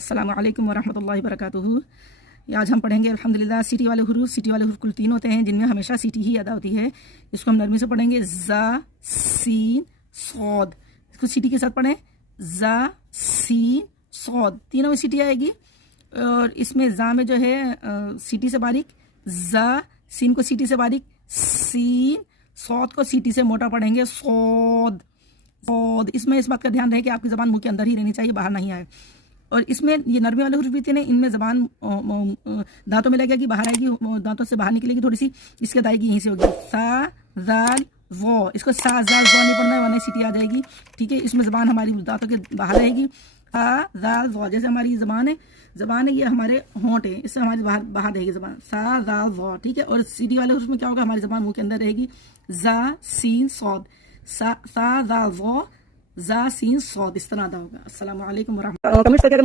अस्सलामु अलैकुम वरहमतुल्लाहि वबरकातुहू। आज हम पढ़ेंगे अल्हम्दुलिल्लाह सिटी वाले हुरूफ। सिटी वाले हुरूफ कुल 3 होते हैं जिनमें हमेशा सिटी ही अदा होती है। इसको हम नरमी से पढ़ेंगे ज़ा सीन सौद। इसको सिटी के साथ पढ़ें ज़ा सीन सौद, तीनों में सिटी आएगी। और इसमें ज़ा में जो है सिटी से बारीक, ज़ा सीन को सिटी से बारीक, सीन सौद को सिटी से मोटा पढ़ेंगे सौद सौद। इसमें इस बात का ध्यान रहे कि आपकी ज़बान मुंह के अंदर ही रहनी चाहिए, बाहर नहीं आए। और इसमें ये नरमी वाले हुरूफ भी थे, इनमें ज़बान दांतों में लगेगी, बाहर आएगी, दांतों से बाहर निकलेगी थोड़ी सी, इसकी अदायगी यहीं से होगी। सा जाल वो, इसको सा जाल वो नहीं पढ़ना है वरना सिटी आ जाएगी। ठीक है, इसमें ज़बान हमारी दांतों के बाहर रहेगी। सा जाल वो, जैसे हमारी ज़बान है ये हमारे होंठ है, इससे हमारी बाहर रहेगी ज़बान। सा जाल वो, ठीक है। और सिटी वाले हुरूफ में क्या होगा, हमारी ज़बान मुंह के अंदर रहेगी। जा सीन सौद, सा जाल वो, जा सीन सौद, इस तरह अदा होगा। अस्सलामु अलैकुम वरहमतुल्लाह। कमेंट्स करके